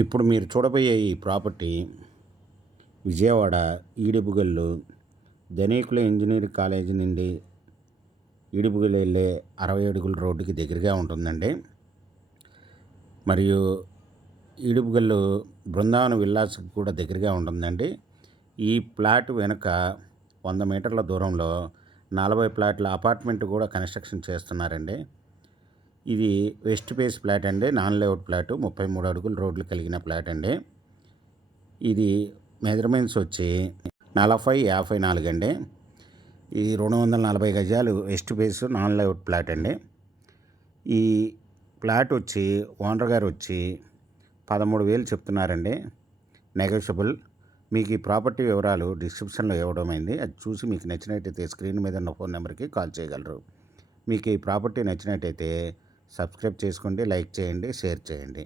ఇప్పుడు మీరు చూడబోయే ఈ ప్రాపర్టీ విజయవాడ ఈడిపుగల్లు ధనికుల ఇంజనీరింగ్ కాలేజీ నుండి ఈడిపుగల్ వెళ్ళే 60 అడుగుల రోడ్డుకి దగ్గరగా ఉంటుందండి. మరియు ఈడిపుగల్లు బృందావన విల్లాస్కి కూడా దగ్గరగా ఉంటుందండి. ఈ ప్లాట్ వెనుక 100 మీటర్ల దూరంలో 40 ప్లాట్ల అపార్ట్మెంట్ కూడా కన్స్ట్రక్షన్ చేస్తున్నారండి. ఇది వెస్ట్ ఫేస్ ఫ్లాట్ అండి, నాన్ లేఅవుట్ ఫ్లాట్, 33 అడుగుల రోడ్లు కలిగిన ఫ్లాట్ అండి. ఇది మెజర్మెంట్స్ వచ్చి 40-54 అండి. ఇది 240 గజాలు west face non layout flat అండి. ఈ ఫ్లాట్ వచ్చి ఓనర్ గారు వచ్చి 13,000 చెప్తున్నారండి, నెగోషియబుల్. మీకు ఈ ప్రాపర్టీ వివరాలు డిస్క్రిప్షన్లో ఇవ్వడమైంది. అది చూసి మీకు నచ్చినట్టయితే స్క్రీన్ మీద ఉన్న ఫోన్ నెంబర్కి కాల్ చేయగలరు. మీకు ఈ ప్రాపర్టీ నచ్చినట్టయితే సబ్స్క్రైబ్ చేసుకోండి, లైక్ చేయండి, షేర్ చేయండి.